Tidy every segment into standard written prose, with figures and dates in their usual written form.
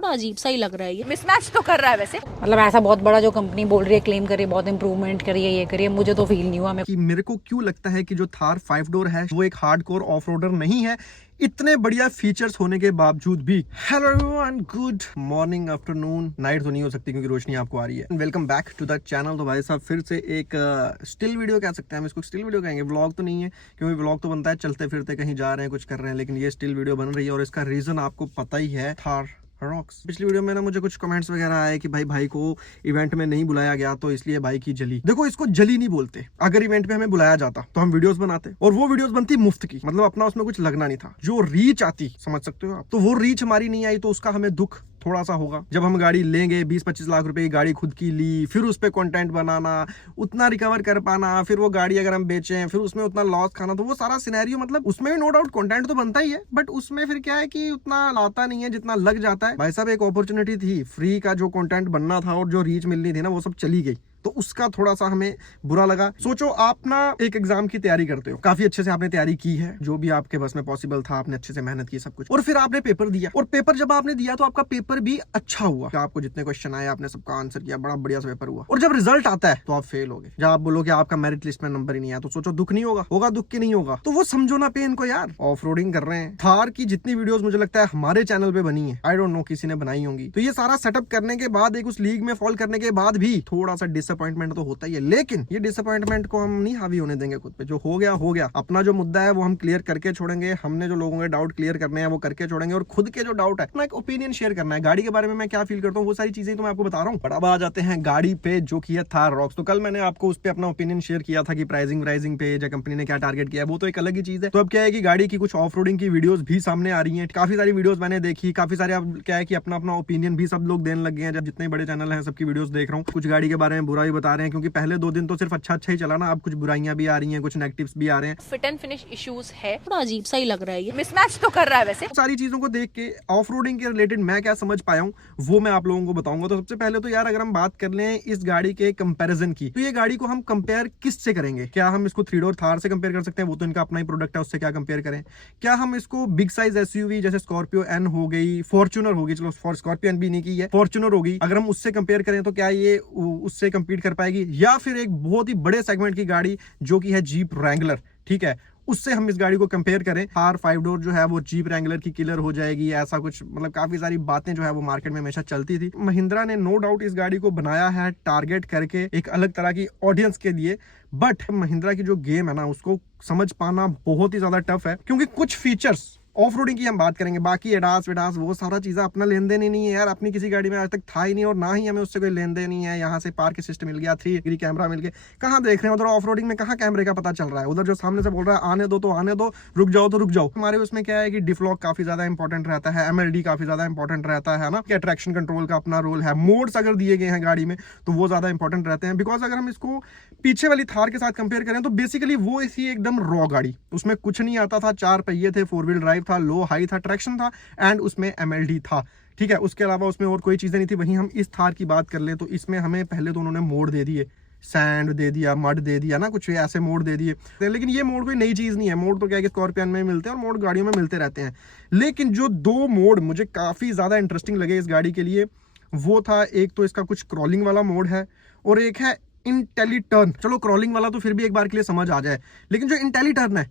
थोड़ा अजीब सा ही लग रहा है, ये मिसमैच तो कर रहा है वैसे। मतलब ऐसा बहुत बड़ा जो कंपनी बोल रही है, क्लेम कर रही है बहुत इंप्रूवमेंट करिए, ये करिए, मुझे तो फील नहीं हुआ। कि मेरे को क्यों लगता है कि जो थार 5 डोर है वो एक हार्डकोर ऑफ रोडर नहीं है, इतने बढ़िया फीचर्स होने के बावजूद भी। Hello everyone, good morning, afternoon, night तो नहीं हो सकती क्योंकि रोशनी आपको आ रही है। Welcome back to the channel. तो भाई साहब फिर से एक स्टिल वीडियो कह सकते हैं हम इसको, स्टिल वीडियो कहेंगे, व्लॉग तो नहीं है क्योंकि व्लॉग तो बनता है चलते फिरते कहीं जा रहे हैं कुछ कर रहे हैं, लेकिन ये स्टिल वीडियो बन रही है और इसका रीजन आपको पता ही है, थार रॉक्स। पिछली वीडियो में ना मुझे कुछ कमेंट्स वगैरह आए कि भाई को इवेंट में नहीं बुलाया गया तो इसलिए भाई की जली। देखो, इसको जली नहीं बोलते। अगर इवेंट पे हमें बुलाया जाता तो हम वीडियोस बनाते और वो वीडियोस बनती मुफ्त की, मतलब अपना उसमें कुछ लगना नहीं था। जो रीच आती, समझ सकते हो आप, तो वो रीच हमारी नहीं आई तो उसका हमें दुख थोड़ा सा होगा। जब हम गाड़ी लेंगे, 20-25 लाख रुपए की गाड़ी खुद की ली, फिर उस पर कंटेंट बनाना, उतना रिकवर कर पाना, फिर वो गाड़ी अगर हम बेचें फिर उसमें उतना लॉस खाना, तो वो सारा सिनेरियो, मतलब उसमें भी नो डाउट कंटेंट तो बनता ही है, बट उसमें फिर क्या है कि उतना लाता नहीं है जितना लग जाता है। भाई साहब एक अपॉर्चुनिटी थी, फ्री का जो कंटेंट बनना था और जो रीच मिलनी थी ना, वो सब चली गई, तो उसका थोड़ा सा हमें बुरा लगा। सोचो आप ना एक एग्जाम की तैयारी करते हो, काफी अच्छे से आपने तैयारी की है, जो भी आपके बस में पॉसिबल था आपने अच्छे से मेहनत की सब कुछ, और फिर आपने पेपर दिया, और पेपर जब आपने दिया तो आपका पेपर भी अच्छा हुआ, आपको जितने क्वेश्चन आए आपने सबका आंसर किया, बड़ा बढ़िया सा पेपर हुआ, और जब रिजल्ट आता है तो आप फेल हो गए। जब आप बोलोगे आपका मेरिट लिस्ट में नंबर ही नहीं आया, तो सोचो दुख नहीं होगा? होगा दुख की नहीं होगा? तो वो समझो ना पेन को यार। ऑफ रोडिंग कर रहे हैं, थार की जितनी वीडियोस मुझे लगता है हमारे चैनल पे बनी है, आई डोंट नो किसी ने बनाई होंगी, तो ये सारा सेटअप करने के बाद, एक उस लीग में फॉल करने के बाद भी थोड़ा सा डिसअपॉइंटमेंट तो होता है, लेकिन ये डिसअपॉइंटमेंट को हम नहीं हावी होने देंगे खुद पे। जो हो गया, अपना जो मुद्दा है वो हम क्लियर करके छोड़ेंगे, हमने जो लोगों के डाउट क्लियर करने हैं वो करके छोड़ेंगे, और खुद के जो डाउट है अपना एक ओपिनियन शेयर करना है। गाड़ी के बारे में मैं क्या फील करता हूँ वो सारी चीजें तो मैं आपको बता रहा हूँ। अब आ जाते हैं गाड़ी पे, जो की है थार रॉक्स। तो कल मैंने आपको उस पर अपना ओपिनियन शेयर किया था कि प्राइसिंग पे या कंपनी ने क्या टारगेट किया है, वो तो एक अलग ही चीज है। तो अब क्या है कि गाड़ी की कुछ ऑफ रोडिंग की वीडियोस भी सामने आ रही है, काफी सारी वीडियोस मैंने देखी, काफी सारे, अब क्या है कि अपना अपना ओपिनियन भी सब लोग देने लग गए हैं। जब जितने बड़े चैनल हैं सबकी वीडियोस देख रहा हूँ, कुछ गाड़ी के बारे में बुरा ही बता रहे हैं, क्योंकि पहले 2 दिन तो सिर्फ अच्छा ही चला ना, अब कुछ बुराइयां भी आ रही हैं, कुछ नेगेटिव्स भी आ रहे हैं। फिट एंड फिनिश इश्यूज है, थोड़ा अजीब सा ही लग रहा है, ये मिसमैच तो कर रहा है वैसे। सारी चीजों को देख के ऑफ रोडिंग के रिलेटेड मैं क्या समझ पाया हूँ वो मैं आप लोगों को बताऊंगा। तो सबसे पहले तो यार अगर हम बात कर लें इस गाड़ी के कंपैरिजन की, तो ये गाड़ी को हम कंपेयर किससे करेंगे? क्या हम इसको 3 डोर थार से कंपेयर कर सकते हैं? वो तो इनका अपना ही प्रोडक्ट है, उससे क्या कंपेयर करें? क्या हम इसको बिग साइज एसयूवी जैसे स्कॉर्पियो एन हो गई, फॉर्च्यूनर होगी, चलो स्कॉर्पियो एन भी नहीं की है, फॉर्च्यूनर होगी, अगर हम उससे कंपेयर करें तो क्या ये उससे कंपीट कर पाएगी? या फिर एक बहुत ही बड़े सेगमेंट की गाड़ी जो की है जीप रैंगलर, ठीक है, उससे हम इस गाड़ी को कंपेयर करें, थार 5 डोर जो है वो जीप रैंगलर की किलर हो जाएगी, ऐसा कुछ, मतलब काफी सारी बातें जो है वो मार्केट में हमेशा चलती थी। महिंद्रा ने नो डाउट इस गाड़ी को बनाया है टारगेट करके एक अलग तरह की ऑडियंस के लिए, बट महिंद्रा की जो गेम है ना उसको समझ पाना बहुत ही ज्यादा टफ है, क्योंकि कुछ फीचर्स ऑफ रोडिंग की हम बात करेंगे, बाकी एडास वेडास वो सारा चीजें अपना लेन देन ही नहीं है यार, अपनी किसी गाड़ी में आज तक था ही नहीं, और ना ही हमें उससे कोई लेन देन नहीं है। यहाँ से पार्क सिस्टम मिल गया, 3 डिग्री कैमरा मिल गया, कहाँ देख रहे हैं उधर ऑफ रोडिंग में, कहाँ कैमरे का पता चल रहा है? उधर जो सामने से बोल रहा है आने दो तो आने दो, रुक जाओ तो रुक जाओ। हमारे उसमें क्या है कि डिफलॉक काफी ज्यादा इंपॉर्टेंट रहता है, MLD काफी ज्यादा इंपॉर्टेंट रहता है ना, ट्रैक्शन कंट्रोल का अपना रोल है, मोड्स अगर दिए गए हैं गाड़ी में तो वो ज्यादा इंपॉर्टेंट रहते हैं। बिकॉज अगर हम इसको पीछे वाली थार के साथ कंपेयर करें तो बेसिकली वो इसी एकदम रॉ गाड़ी, उसमें कुछ नहीं आता था, 4 पहिए थे, 4 व्हील ड्राइव था, लो हाई था, ट्रैक्शन था, एंड उसमें MLD था, ठीक है, उसके अलावा उसमें और कोई चीजें नहीं थी। वहीं हम इस थार की बात कर ले तो इसमें हमें पहले तो उन्होंने मोड दे दिए, सैंड दे दिया, मड दे दिया ना, कुछ ऐसे मोड दे दिए, लेकिन ये मोड कोई नई चीज नहीं है। मोड तो क्या है कि स्कॉर्पियन में मिलते हैं और मोड गाड़ियों में मिलते रहते हैं, लेकिन जो 2 मोड मुझे काफी ज्यादा इंटरेस्टिंग लगे इस गाड़ी के लिए, वो था एक तो इसका कुछ क्रॉलिंग वाला मोड है, और एक है इंटेलीटर्न। चलो क्रॉलिंग वाला तो फिर भी एक बार के लिए समझ आ जाए, लेकिन जो इंटेलीटर्न है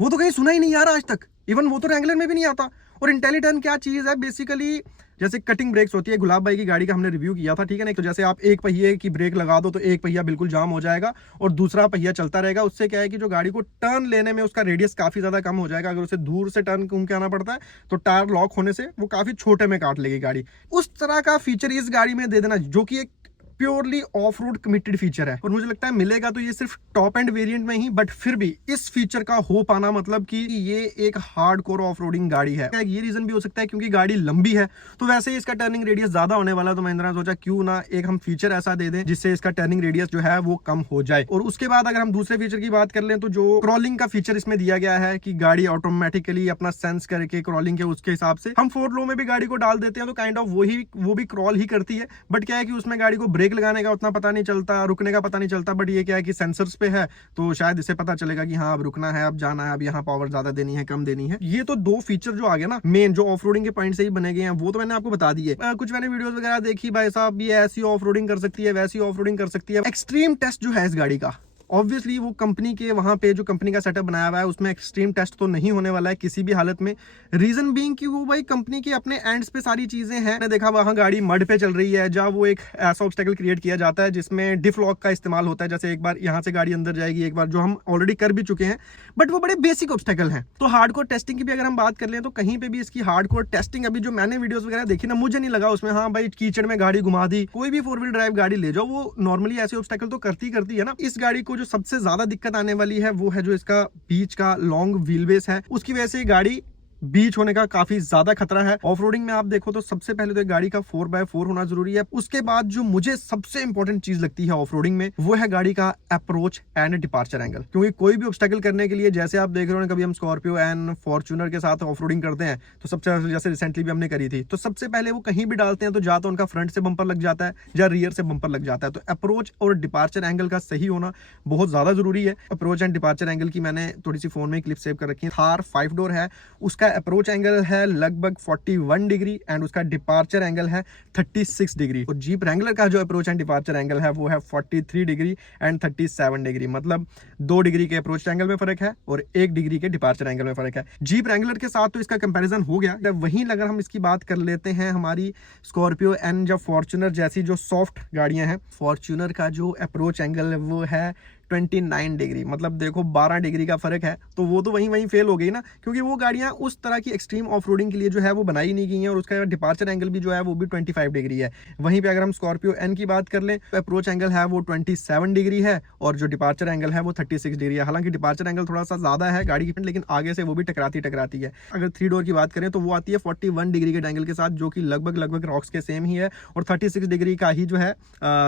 वो तो कहीं सुना ही नहीं यार आज तक, इवन वो तो रैंगलर में भी नहीं आता। और इंटेलीटर्न क्या चीज है? बेसिकली जैसे कटिंग ब्रेक्स होती है, गुलाब भाई की गाड़ी का हमने रिव्यू किया था, ठीक है ना, तो जैसे आप एक पहिए की ब्रेक लगा दो तो एक पहिया बिल्कुल जाम हो जाएगा और दूसरा पहिया चलता रहेगा। उससे क्या है कि जो गाड़ी को टर्न लेने में उसका रेडियस काफी ज्यादा कम हो जाएगा। अगर उसे दूर से टर्न घूम के आना पड़ता है तो टायर लॉक होने से वो काफी छोटे में काट लेगी गाड़ी। उस तरह का फीचर इस गाड़ी में दे देना, जो कि एक purely of road committed feature है, और मुझे लगता है मिलेगा तो ये सिर्फ टॉप एंड वेरिएंट में ही, बट फिर भी इस फीचर का हो पाना मतलब कि ये एक हार्डकोर ऑफ रोडिंग गाड़ी है। ये रीजन भी हो सकता है क्योंकि गाड़ी लंबी है, तो वैसे ही इसका टर्निंग रेडियस ज्यादा होने वाला है, तो महिंद्रा ने सोचा क्यों ना एक हम फीचर ऐसा दे दें जिससे इसका टर्निंग रेडियस जो है वो कम हो जाए। और उसके बाद अगर हम दूसरे फीचर की बात कर लें तो जो क्रॉलिंग का फीचर इसमें दिया गया है कि गाड़ी ऑटोमेटिकली अपना सेंस करके क्रॉलिंग के उसके हिसाब से हम 4 लो में भी गाड़ी को डाल देते हैं तो काइंड ऑफ वो भी क्रॉल ही करती है, बट क्या है कि उसमें गाड़ी को ब्रेक ब्रेक लगाने का उतना पता नहीं चलता, रुकने का पता नहीं चलता, बट ये क्या है कि सेंसर्स पे है तो शायद इसे पता चलेगा कि हाँ अब रुकना है, अब जाना है, अब यहाँ पावर ज्यादा देनी है, कम देनी है। ये तो दो फीचर जो आ गए ना मेन, जो ऑफ रोडिंग के पॉइंट से ही बने गए हैं, वो तो मैंने आपको बता दिए। कुछ मैंने वीडियोस वगैरह देखी, भाई साहब ये ऐसी ऑफ रोडिंग कर सकती है, वैसी ऑफ रोडिंग कर सकती है। एक्सट्रीम टेस्ट जो है इस गाड़ी का, ऑब्वियसली वो कंपनी के वहां पे जो कंपनी का सेटअप बनाया हुआ है उसमें एक्सट्रीम टेस्ट तो नहीं होने वाला है किसी भी हालत में। रीजन बीइंग कि वो भाई कंपनी के अपने एंड्स पे सारी चीजें हैं। मैंने देखा वहां गाड़ी मड पे चल रही है, जब वो एक ऐसा ऑब्स्टेकल क्रिएट किया जाता है जिसमें डिफ लॉक का इस्तेमाल होता है, जैसे एक बार यहाँ से गाड़ी अंदर जाएगी, एक बार, जो हम ऑलरेडी कर भी चुके हैं, बट वो बड़े बेसिक ऑब्स्टेकल हैं। तो हार्डकोर टेस्टिंग की भी अगर हम बात कर लें तो कहीं पे भी इसकी हार्डकोर टेस्टिंग अभी जो मैंने वीडियोस वगैरह देखी ना, मुझे नहीं लगा उसमें हाँ भाई कीचड़ में गाड़ी घुमा दी। कोई भी 4 व्हील ड्राइव गाड़ी ले जाओ, वो नॉर्मली ऐसे ऑब्स्टेकल तो करती है ना। इस गाड़ी को जो सबसे ज्यादा दिक्कत आने वाली है वो है जो इसका बीच का लॉन्ग व्हील बेस है, उसकी वजह से गाड़ी बीच होने का काफी ज्यादा खतरा है। ऑफ रोडिंग में आप देखो तो सबसे पहले तो गाड़ी का 4x4 होना जरूरी है। उसके बाद जो मुझे सबसे इंपॉर्टेंट चीज लगती है ऑफ रोडिंग में, वो है गाड़ी का अप्रोच एंड डिपार्चर एंगल। क्योंकि कोई भी ऑब्स्टेकल करने के लिए, जैसे आप देख रहे हो कभी हम स्कॉर्पियो एंड फॉर्च्यूनर के साथ ऑफ रोडिंग करते हैं तो सबसे, जैसे रिसेंटली भी हमने करी थी, तो सबसे पहले वो कहीं भी डालते हैं तो या तो उनका फ्रंट से बम्पर लग जाता है या रियर से बम्पर लग जाता है। तो अप्रोच और डिपार्चर एंगल का सही होना बहुत ज्यादा जरूरी है। अप्रोच एंड डिपार्चर एंगल की मैंने थोड़ी सी फोन में क्लिप सेव कर रखी है। थार 5 डोर है, उसका अप्रोच एंगल है लगभग 41 डिग्री एंड उसका डिपार्चर एंगल है 36 डिग्री। और जीप रैंगलर का जो अप्रोच एंड डिपार्चर एंगल है वो है 43 डिग्री एंड 37 डिग्री। मतलब 2 डिग्री के अप्रोच एंगल में फर्क है और 1 डिग्री के डिपार्चर एंगल में फर्क है। जीप रैंगलर के साथ तो इसका कंपैरिजन हो गया। वहीं अगर हम इसकी बात कर लेते हैं हमारी स्कॉर्पियो एंड या फॉर्च्यूनर जैसी जो सॉफ्ट गाड़ियां हैं, फॉर्च्यूनर का जो अप्रोच एंगल है वो है 29 डिग्री। मतलब देखो 12 डिग्री का फर्क है। तो वो तो वहीं फेल हो गई ना, क्योंकि वो गाड़ियां उस तरह की एक्सट्रीम ऑफ रोडिंग के लिए जो है वो बनाई नहीं गई हैं और उसका डिपार्चर एंगल भी जो है वो भी 25 डिग्री है। वहीं पे अगर हम स्कॉर्पियो एन की बात कर लें तो अप्रोच एंगल है वो 27 डिग्री है और जो डिपार्चर एंगल है वो 36 डिग्री है। हालांकि डिपार्चर एंगल थोड़ा सा ज्यादा है गाड़ी की, लेकिन आगे से वो भी टकराती है। अगर 3 डोर की बात करें तो वो आती है 41 डिग्री के एंगल के साथ, जो कि लगभग रॉक्स के सेम ही है, और 36 डिग्री का ही जो है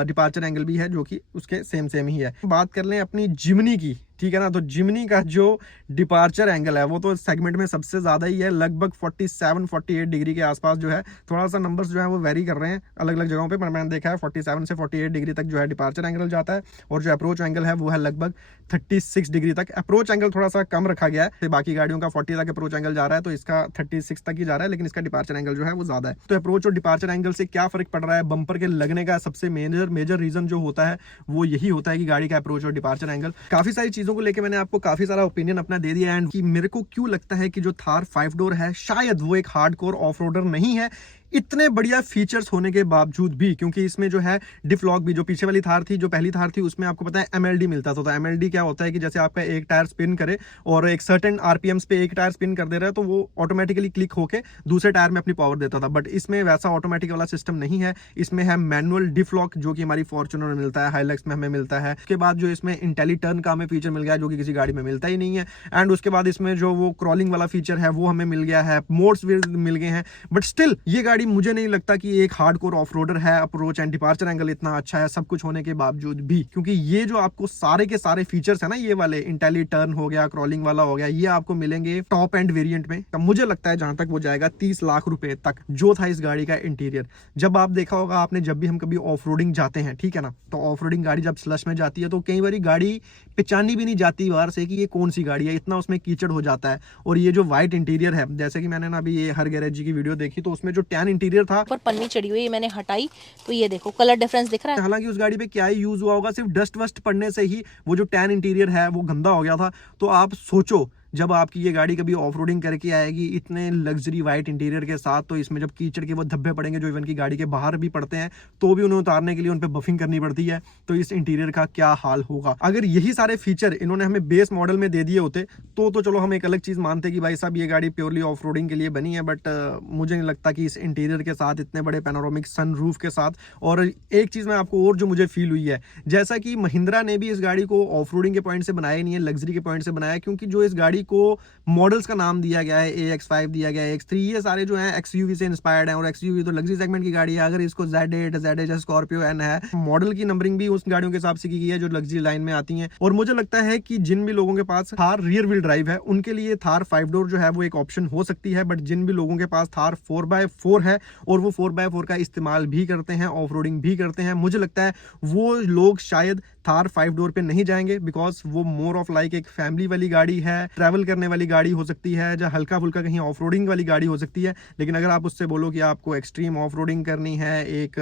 डिपार्चर एंगल भी है, जो कि उसके सेम ही है। बात कर लें अपनी जिमनी की, ठीक है ना, तो जिमनी का जो डिपार्चर एंगल है वो तो सेगमेंट में सबसे ज्यादा ही है, लगभग 47-48 डिग्री के आसपास जो है। थोड़ा सा नंबर्स जो है वो वेरी कर रहे हैं अलग अलग जगहों पे, पर मैंने देखा है 47 से 48 डिग्री तक जो है डिपार्चर एंगल जाता है और जो अप्रोच एंगल है वो है लगभग 36 डिग्री तक। अप्रोच एंगल थोड़ा सा कम रखा गया है, बाकी गाड़ियों का 40 तक अप्रोच एंगल जा रहा है तो इसका 36 तक ही जा रहा है, लेकिन इसका डिपार्चर एंगल जो है वो ज्यादा है। तो अप्रोच और डिपार्चर एंगल से क्या फर्क पड़ रहा है? बंपर के लगने का सबसे मेजर रीजन जो होता है वो यही होता है कि गाड़ी का अप्रोच और डिपार्चर एंगल। काफी सारी चीजों को लेकर मैंने आपको काफी सारा ओपिनियन अपना दे दिया एंड कि मेरे को क्यों लगता है कि जो थार 5 डोर है शायद वो एक हार्डकोर ऑफ रोडर नहीं है, इतने बढ़िया फीचर्स होने के बावजूद भी। क्योंकि इसमें जो है डिफ लॉक भी, जो पीछे वाली थार थी, जो पहली थार थी, उसमें आपको पता है MLD मिलता था। तो MLD क्या होता है कि जैसे आपका एक टायर स्पिन करे और एक सर्टेन RPMs पे एक टायर स्पिन कर दे रहा है तो वो ऑटोमेटिकली क्लिक होके दूसरे टायर में अपनी पावर देता था। बट इसमें वैसा ऑटोमेटिक वाला सिस्टम नहीं है, इसमें है मैनुअल डिफ लॉक, जो कि हमारी फॉर्च्यूनर में मिलता है, हाइलक्स में हमें मिलता है। उसके बाद जो इसमें इंटेली टर्न का हमें फीचर मिल गया जो कि किसी गाड़ी में मिलता ही नहीं है। एंड उसके बाद इसमें जो वो क्रॉलिंग वाला फीचर है वो हमें मिल गया है, मोड्स भी मिल गए हैं। बट स्टिल ये गाड़ी मुझे नहीं लगता कि एक हार्डकोर ऑफ रोडर है। अप्रोच एंड डिपार्चर एंगल इतना अच्छा है सब कुछ होने के बावजूद भी, क्योंकि ये जो आपको सारे के सारे फीचर्स है ना, ये वाले इंटेली टर्न हो गया, क्रॉलिंग वाला हो गया, ये आपको मिलेंगे टॉप एंड वेरिएंट में। तो मुझे लगता है जहां तक वो जाएगा 30 लाख रुपए तक, जो था इस गाड़ी का इंटीरियर। जब आप देखा होगा आपने, जब भी हम कभी ऑफ रोडिंग जाते हैं, ठीक है ना, तो ऑफ रोडिंग गाड़ी जब स्लश में जाती है तो कई बार गाड़ी पहचानी भी नहीं जाती बाहर से कि ये कौन सी गाड़ी है, इतना उसमें कीचड़ हो जाता है। और ये जो व्हाइट इंटीरियर है, जैसे कि मैंने ना अभी ये हर गैरेज जी की वीडियो देखी तो उसमें जो टैन इंटीरियर था, पर पन्नी चढ़ी हुई है, मैंने हटाई तो ये देखो कलर डिफरेंस दिख रहा है। हालांकि उस गाड़ी पे क्या ही यूज हुआ होगा, सिर्फ डस्ट वस्ट पड़ने से ही वो जो टैन इंटीरियर है वो गंदा हो गया था। तो आप सोचो जब आपकी ये गाड़ी कभी ऑफ रोडिंग करके आएगी इतने लग्जरी व्हाइट इंटीरियर के साथ, तो इसमें जब कीचड़ के वो धब्बे पड़ेंगे जो इवन की गाड़ी के बाहर भी पड़ते हैं तो भी उन्हें उतारने के लिए उन पे बफिंग करनी पड़ती है, तो इस इंटीरियर का क्या हाल होगा। अगर यही सारे फीचर इन्होंने हमें बेस मॉडल में दे दिए होते तो चलो हम एक अलग चीज मानते कि भाई साहब ये गाड़ी प्योरली ऑफ रोडिंग के लिए बनी है। बट मुझे नहीं लगता कि इस इंटीरियर के साथ, इतने बड़े पैनोरामिक सनरूफ के साथ। और एक चीज मैं आपको और जो मुझे फील हुई है, जैसा कि महिंद्रा ने भी इस गाड़ी को ऑफ रोडिंग के पॉइंट से बनाया नहीं है, लग्जरी के पॉइंट से बनाया, क्योंकि जो इस गाड़ी को मॉडल्स का नाम दिया गया है, AX5 दिया गया है, AX3, ये सारे जो हैं XUV से इंस्पायर्ड हैं और XUV तो लग्जरी सेगमेंट की गाड़ी है। अगर इसको Z8, ZH, स्कॉर्पियो N है, मॉडल की नंबरिंग भी उस गाड़ियों के हिसाब से की गई है जो लग्जरी लाइन में आती हैं। और मुझे लगता है कि जिन भी लोगों के पास थार रियर व्हील ड्राइव है उनके लिए थार 5 डोर जो है वो एक ऑप्शन हो सकती है, बट जिन भी लोगों के पास थार 4x4 है और वो 4x4 का इस्तेमाल भी करते हैं, ऑफ रोडिंग भी करते हैं, मुझे लगता है वो लोग शायद थार 5 डोर पे नहीं जाएंगे, बिकॉज वो मोर ऑफ लाइक एक फैमिली वाली गाड़ी है, ट्रैवल करने वाली गाड़ी हो सकती है, जो हल्का फुल्का कहीं ऑफ रोडिंग वाली गाड़ी हो सकती है। लेकिन अगर आप उससे बोलो कि आपको एक्सट्रीम ऑफ रोडिंग करनी है, एक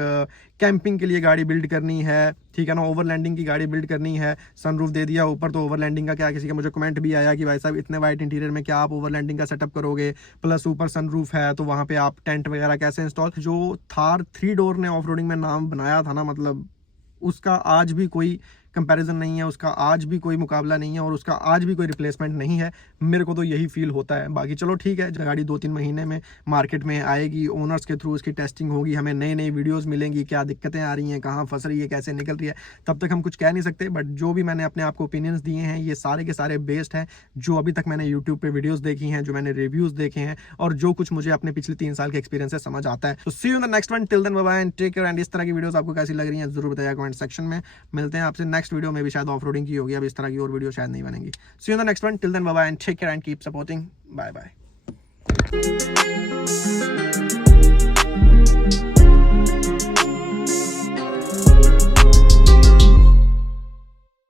कैंपिंग के लिए गाड़ी बिल्ड करनी है, ठीक है ना, ओवरलैंडिंग की गाड़ी बिल्ड करनी है, सनरूफ दे दिया ऊपर तो ओवरलैंडिंग का क्या, किसी का मुझे कमेंट भी आया कि भाई साहब इतने वाइट इंटीरियर में क्या आप ओवरलैंडिंग का सेटअप करोगे, प्लस ऊपर सनरूफ है तो वहां पे आप टेंट वगैरह कैसे इंस्टॉल। जो थार 3 डोर ने ऑफ रोडिंग में नाम बनाया था ना, मतलब उसका आज भी कोई कंपैरिजन नहीं है, उसका आज भी कोई मुकाबला नहीं है और उसका आज भी कोई रिप्लेसमेंट नहीं है। मेरे को तो यही फील होता है। बाकी चलो ठीक है, गाड़ी 2-3 महीने में मार्केट में आएगी, ओनर्स के थ्रू उसकी टेस्टिंग होगी, हमें नई नई वीडियोस मिलेंगी, क्या दिक्कतें आ रही हैं, कहाँ फंस रही है, कैसे निकल रही है, तब तक हम कुछ कह नहीं सकते। बट जो भी मैंने अपने आपको ओपिनियंस दिए हैं ये सारे के सारे बेस्ड हैं जो अभी तक मैंने यूट्यूब पे वीडियोस देखी हैं, जो मैंने रिव्यूज देखे हैं और जो कुछ मुझे अपने पिछले 3 साल के एक्सपीरियंस से समझ आता है। तो see you in the next one, till then bye bye and take care. And इस तरह की वीडियोस आपको कैसी लग रही हैं जरूर बताइए कमेंट सेक्शन में। मिलते हैं आपसे नेक्स्ट वीडियो में, भी शायद ऑफ रोडिंग की होगी, अब इस तरह की और वीडियो शायद नहीं बनेंगी। See you in the next one, till then bye bye and take care and keep supporting. Bye bye.